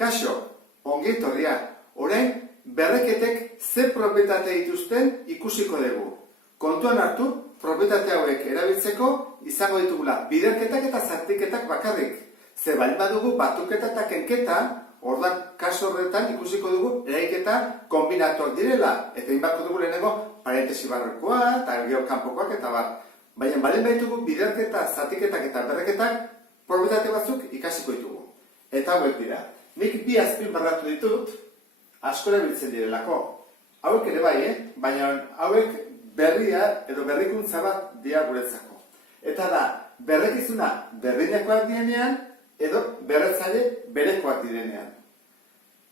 Kaixo, ongi etorria, orain berreketek ze propietate dituzten ikusiko dugu. Kontuan hartu, propietate hauek erabiltzeko izango ditugula biderketak eta zatiketak bakarrik. Ze baldin badugu batuketa eta kenketa, ordan kaso horretan ikusiko dugu eraiketa kombinatuak direla. Eta inbako dugu lehenengo parentesi barrekoa eta geokanpokoak eta bar. Baina baldin baitugu biderketa, zatiketak eta berreketak propietate batzuk ikasiko ditugu. Eta hauek dira. Nik bi azpimarratu ditut, asko erabiltzen direlako. Hauek ere bai, baina hauek berria edo berrikuntza bat dira guretzako. Eta da, berrekizuna berdinakoak direnean edo berretzaile berekoak direnean.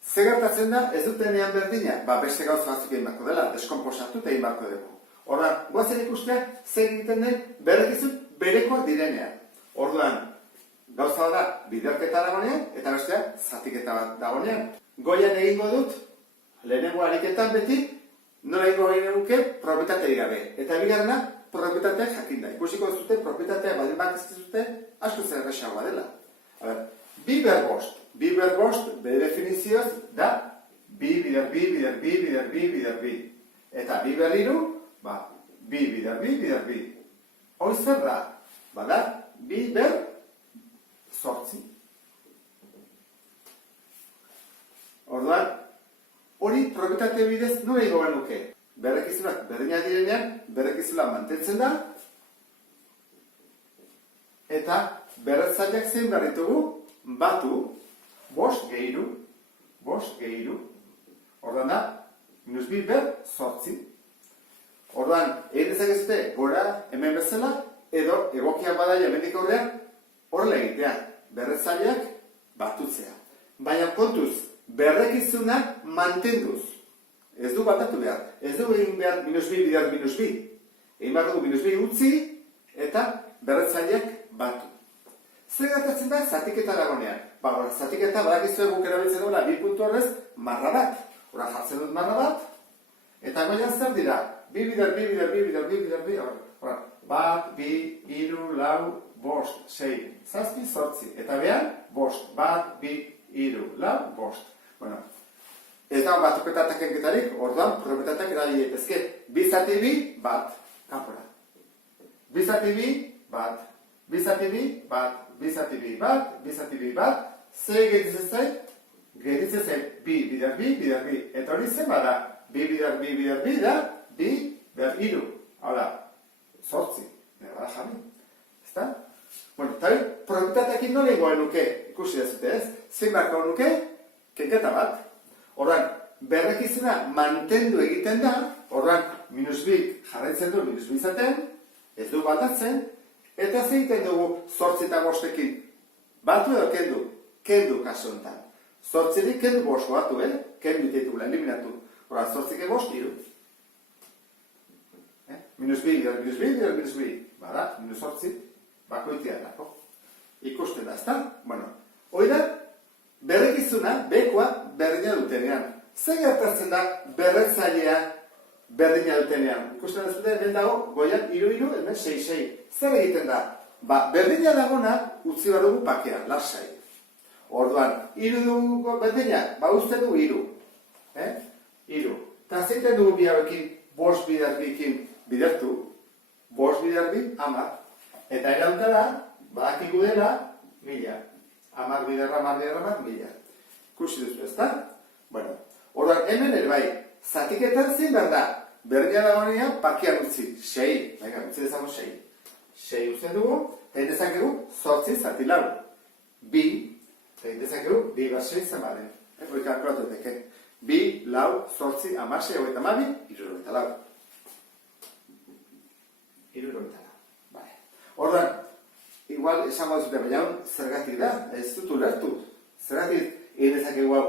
Ze gertatzen da, ez dutenean berdina, beste gauza batzuk egin barko dela, deskomposatu eta egin barko dugu. Orduan, goazen ikustea, ze egiten den berrekizun berekoak direnean. Orduan, gauza da biderketa dagonean, eta bestea zatiketa bat dagonean. Goian egingo dut, lehenengo ariketan beti, nola egingo gehiaguke propietaterik gabe. Eta bigarrena, propietateak jakinda. Ikusiko zute, propietatea baldin bat ez dute, asko zer erresagoa dela. Bi berbost. Bi berbost, bere definizioz, da bi bider bi, bider bi, bider bi, bider bi. Eta bi berriru, bi bider bi, bider bi. Hoi zer da? Bada, bi ber zortzi. Orduan, hori propietate bidez nola igo genuke. Berrekizunak berdina direnean, berrekizula mantentzen da, eta berretzaileak zein berritugu, batu, bost gehiru, orduan da, minus bi ber zortzi. Orduan, egin dezakezute gora hemen bezala, edo egokian badaia hemendik aurrean, horrela egitea, berretzaileak batutzea. Baina kontuz, berrekizuna mantenduz. Ez du batatu behar. Ez du egin behar minus bi bider minus bi. Egin behar dugu minus bi utzi eta berretzaileak batu. Zer gertatzen da zatiketa dagonean? Zatiketa badakizu guk erabiltzen duela bi puntu horrez marra bat. Hora jartzen dut marra bat. Eta goian zer dira? Bi bider bi bider bi bider bi bider bi. Bat, bi, hiru, lau, bost, sei, zazpi, zortzi. Eta behan, bost. Bat, bi, hiru, lau, bost. Bueno, ez da batuketatak enketarik, orduan propietateak erabili daitezke. Bi zati bi, bat, kanpora. Bi zati bi, bat. Bi zati bi, bat. Bi zati bi, bat. Bi zati bi, bat. Ze geditzen zait? Geditzen zait bi, bider bi, bider bi. Eta hori zen bada, bi, bider bi, bider bi, da, bi, ber, hiru. Hala, zortzi. Nera da jarri. Ezta? Bueno, eta hori, propietateakin nola ingoen nuke, ikusi dezute ez? Zein barko nuke, kenketa bat. Orduan, berrekizuna mantendu egiten da, orduan, minus bi jarraitzen du minus bi izaten, ez du batatzen, eta zeiten dugu zortzi eta bostekin. Batu edo kendu? Kendu kasu honetan. Zortzirik kendu bost batu, kendu ditugula, eliminatu. Orduan, zortzik bost, hiru. Minus bi, minus bi, minus bi. Bada, minus zortzi, bakoitia dako. Ikusten da, ezta? Bueno, hori da, berrekizuna, bekoa, berdina dutenean. Zer gertatzen da berretzailea berdina dutenean? Ikusten da zute, hemen dago, goian, hiru, hemen 6. Zer egiten da? Berdina dagona, utzi behar dugu pakea, lasai. Orduan, hiru dugu berdina, uste dugu hiru. Hiru. Eta zeiten dugu bi hauekin, bost bider bikin bidertu, bost bider bi, 10. Eta erauntara, badakigu dela, 1000. 10 biderra, 1000. Kusi duzu, ezta? Bueno, orduan, hemen ere bai, zatiketan zein behar da, berdina dagoenean, pakean utzi, 6. Baina, utzi dezago 6. 6 utzen dugu, eta egin dezakegu, zortzi zati lau. 2, eta egin dezakegu, 2 bat 6 zen bade. Hori kalkulatu duteke. 2, lau, zortzi, 16, 22, 74. 74. Bale. Orduan, igual esango duzute, baina zergatik da, ez dut ulertu. Zergatik egin dezakegu hau.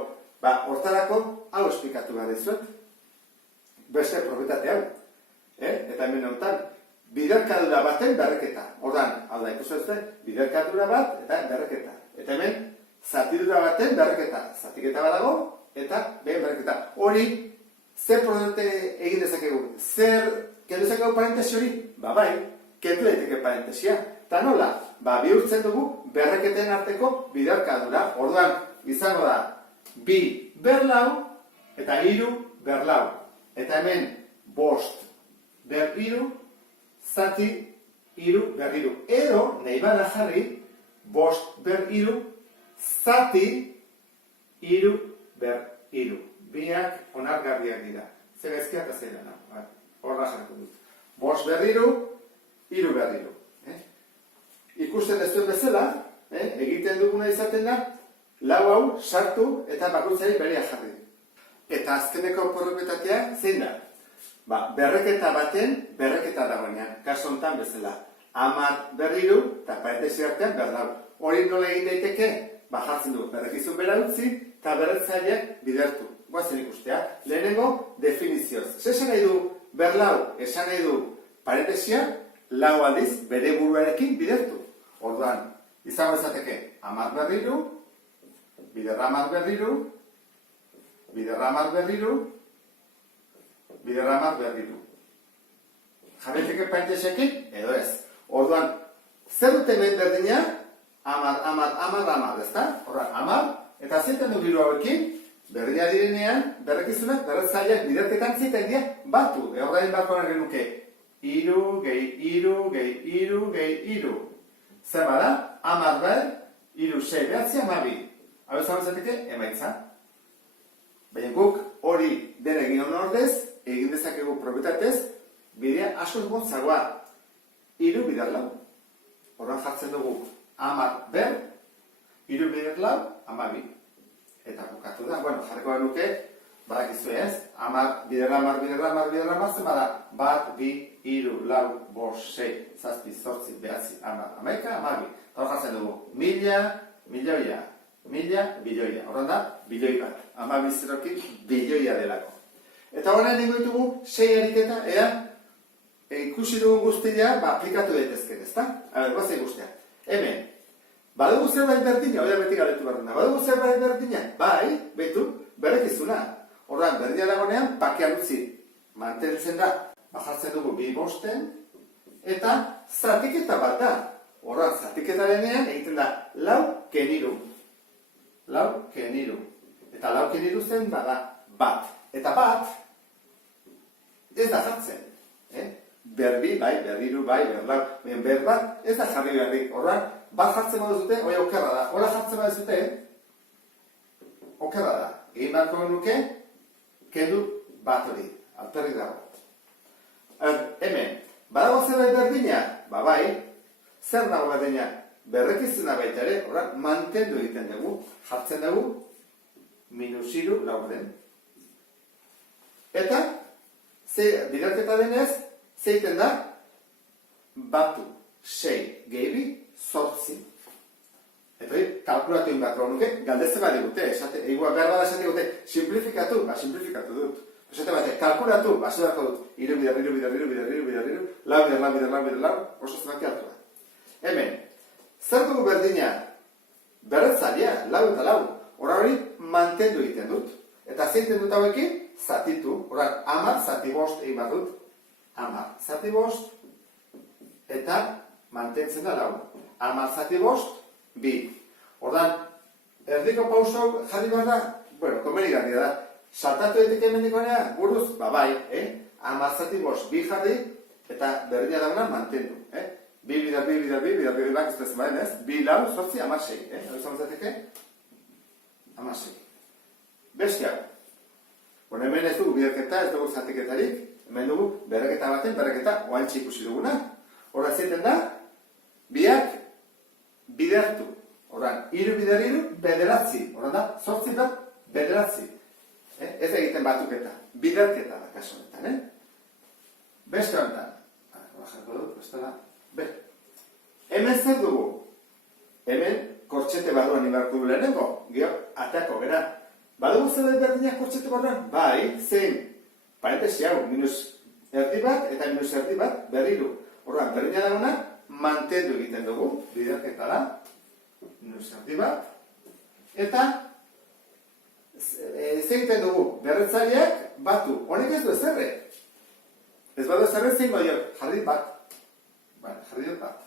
Hortarako, hau esplikatu behar dizuet. Beste propietate hau. Eta hemen honetan, biderkadura baten berreketa. Ordan, hau da, ikusten duzute, biderkadura bat eta berreketa. Eta hemen, zatidura baten berreketa. Zatiketa badago, eta behen berreketa. Hori, zer propietate egin dezakegu? Zer, kendu dezakegu parentesi hori? Bai, kendu daiteke parentesia. Eta nola? Bihurtzen dugu berreketen arteko biderkadura. Orduan, izango da, bi ber lau, eta hiru ber lau. Eta hemen bost ber hiru, zati hiru ber hiru. Edo, nahi bada jarri, bost ber hiru, zati hiru ber hiru. Biak onargarriak dira. Zer ezkia eta zer dena. Horra jarriko dut. Bost ber hiru, hiru ber hiru. Ikusten ez duen bezala, egiten duguna izaten da, lau hau sartu eta bakoitzari berea jarri. Eta azkeneko propietatea zein da? Berreketa baten berreketa dagoenean, kasu honetan bezala. 10 ber hiru eta parentesi artean ber lau. Hori nola egin daiteke? Jartzen du berrekizun bera utzi eta berretzaileak bidertu. Goazen ikustea. Lehenengo definizioz. Zer esan nahi du ber lau? Esan nahi du parentesia lau aldiz bere buruarekin bidertu. Orduan, izango ezateke 10 ber hiru, biderra 10 ber hiru, biderra 10 ber hiru, biderra 10 ber hiru. Jarraiteke parentesekin edo ez. Orduan, zer dute hemen berdina? 10, ezta? Orduan, 10, eta zeiten du biru hauekin, berdina direnean, berrekizunak, berretzaileak biderketan zeiten dira batu. Horrein bako nahi genuke, iru, gehi, iru, gehi, iru, gehi, iru. Zer bada, 10 ber, iru, 6, behatzi, 12. Hau izan bezateke, emaitza. Baina guk hori den egin hon ordez, egin dezakegu propietatez, bidea asko gontzagoa. Iru bider lau. Horren jartzen dugu 10 ber, iru bider lau, 12. Eta bukatu da, jarriko genuke, badakizu ez, 10 bider lamar, zen bada, 1, 2, iru, lau, bost, 6, zazpi, zortzi, behatzi, 10, 11, 12. Hor jartzen dugu, mila, milioia, bilioia. Horren da, bilioi bat. 12 zerokin bilioia delako. Eta horren ningu ditugu, 6 ariketa, ikusi dugu guztia, aplikatu daitezken, ezta? Goaz guztia. Hemen, badugu zerbait berdina, hori beti galetu berdina, badugu zerbait berdina, bai, betu, berrekizuna. Horren, berdina dagoenean, pakean utzi mantentzen da, jartzen dugu 2 bosten, eta zatiketa bat da. Horren, zatiketa denean, egiten da, lau keniru. Lau keniru. Eta lau keniru zen bada bat. Eta bat, ez da jartzen. Berbi, bai, berriru, bai, berlau, ber bat, ez da jarri berri. Horren, bat jartzen badu zute, hori okerra da. Horra jartzen badu zute, okerra da. Egin barko nuke, kendu bat hori. Alperrik dago. Hemen, badago zerbait berdina? Bai, zer dago berdina? Berrekizuna baita ere, horren, mantendu egiten dugu. Jartzen dugu, -iru laurden. Eta, biderketa denez, zeiten da, batu, 6 gehibi, 8. Eta kalkulatu egin bat nuke, galdeze bat digute, egua behar bada esate digute, simplifikatu, simplifikatu dut. Esate bat, kalkulatu, base beharko dut, iru bider, lau, oso zenaki altu da. Hemen, zer dugu berdina? Berretzailea, lau eta lau, hori mantendu egiten dut. Eta zeiten dut hauekin, zatitu, 10, zati bost egin bat dut, 10, zati bost, eta mantentzen da lau. 10, zati bost, 2. Hordan, erdiko pausau jarri behar da, komeni garri da. Saltatu etik emendikoanea, buruz, bai, 10, zati bost, 2 jarri, eta berdina dauna mantendu. 2 bider, bak ez baden ez, 2 lau, zortzi, 16. Hau izan zateke? 16. Bestiak. Hemen ez dugu biderketa, ez dugu zatiketarik, hemen dugu berreketa baten, berreketa oantxe ikusi duguna. Horra zieten da, biak bidertu. Horran, iru bider iru, bederatzi. Horran da, zortzi bat, bederatzi. Ez egiten batuketa, biderketa da, kaso honetan, Beste honetan. Bajarko dut, bestela. Hemen zer dugu? Hemen kortxete barruan ibarko du lehenengo, gero, ateako gera. Badugu zerbait berdinak kortxete barruan? Bai, zein? Parentesi hau, minus erdi bat eta minus erdi bat berriru. Horran, berdina dagoena, mantendu egiten dugu, biderketa da, minus erdi bat, eta zeiten dugu, berretzaileak batu. Honek ez du ezerre. Ez badu ezerre zein badio, jarri bat. Jarri dut bat.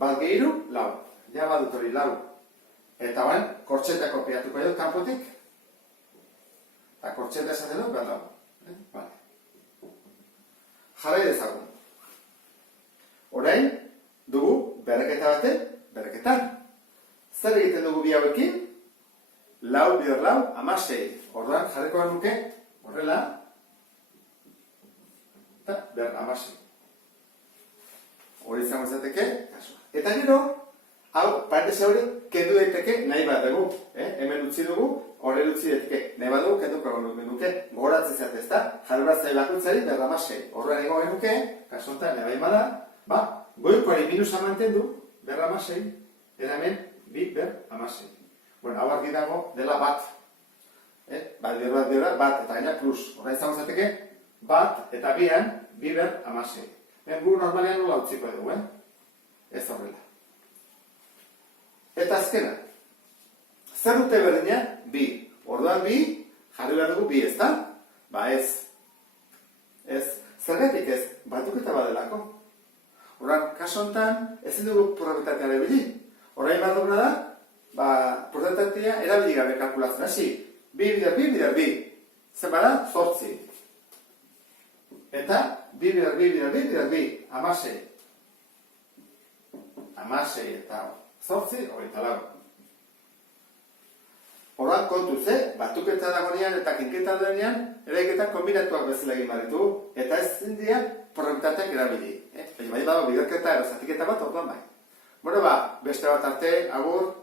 Bat gehiru, lau. Ja badut hori lau. Eta horren, kortxeta kopiatuko dut kanpotik, eta kortxeta esaten dut, berlau. Vale. Jarrai dezagun. Orain, dugu berreketa baten, berreketan. Zer egiten dugu bi hauekin? 4 bider 4, 16. Orduan, jarriko nuke, horrela, eta ber 16. Hori izango izateke, kasua. Eta gero, hau, parentesi hori, kendu daiteke nahi bat dugu. Hemen utzi dugu, hori utzi daiteke nahi bat dugu, kenduko nuke, gogoratzen zate, ezta? Jarratzai bakuntzari, ber 16. Horrean ego genuke, kasu honetan, nahi bada, goikoari minusa mantendu, ber 16, eta hemen, bi ber 16. Bueno, hau argi dago dela bat. Bat, bat, eta gaina plus. Horra izango zateke, bat eta bian, bi ber 16. Gu normalean nola utziko dugu, Ez horrela. Eta azkena. Zer dute berdina? Bi. Orduan bi, jarri behar dugu bi, ezta? Ez. Ez. Zergatik ez, batuketa badelako. Horran, kaso honetan, ezin dugu probabilitatea erabili. Horrein bat duguna da, probabilitatea erabili gabe kalkulatzen hasi. Bi bider bi. Zer bada? 8. Eta, bi bider bi, 16. 16 eta 8, 24. Horran kontuz, batuketa dagoenean eta kinketa dagoenean, eraiketak kombinatuak bezala egin baditu, eta ez zindia probabilitateak erabili. Baina dago biderketa edo zatiketa bat, orduan bai. Bueno, beste bat arte, agur.